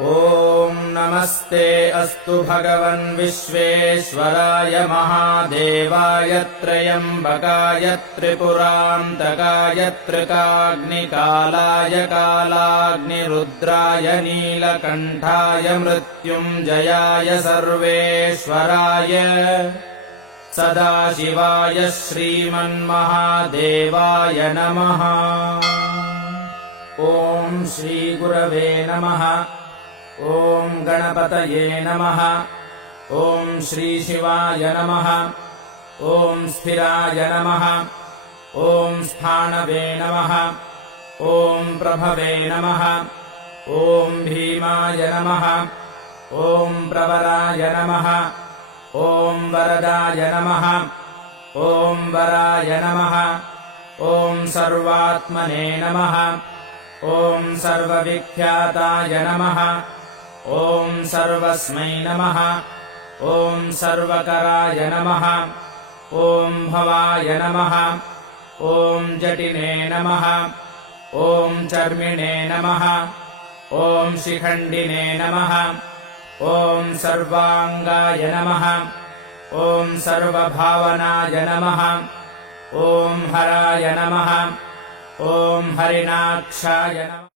ॐ नमस्ते अस्तु भगवन् विश्वेश्वराय महादेवाय त्र्यम्बकाय त्रिपुरान्तकाय त्रिकाग्निकालाय कालाग्निरुद्राय नीलकण्ठाय मृत्युञ्जयाय सर्वेश्वराय सदाशिवाय श्रीमन्महादेवाय नमः। ॐ श्रीगुरवे नमः। ॐ गणपतये नमः। ॐ श्रीशिवाय नमः। ॐ स्थिराय नमः। ॐ स्थाणवे नमः। ॐ प्रभवे नमः। ॐ भीमाय नमः। ॐ प्रवराय नमः। ॐ वरदाय नमः। ॐ वराय नमः। ॐ सर्वात्मने नमः। ॐ सर्वविख्याताय नमः। ॐ सर्वस्मै नमः। ॐ सर्वकराय नमः। ॐ भवाय नमः। ॐ जटिने नमः। ॐ चर्मिणे नमः। ॐ शिखण्डिने नमः। ॐ सर्वाङ्गाय नमः। ॐ सर्वभावनाय नमः। ॐ हराय नमः। ॐ हरिणाक्षाय नमः।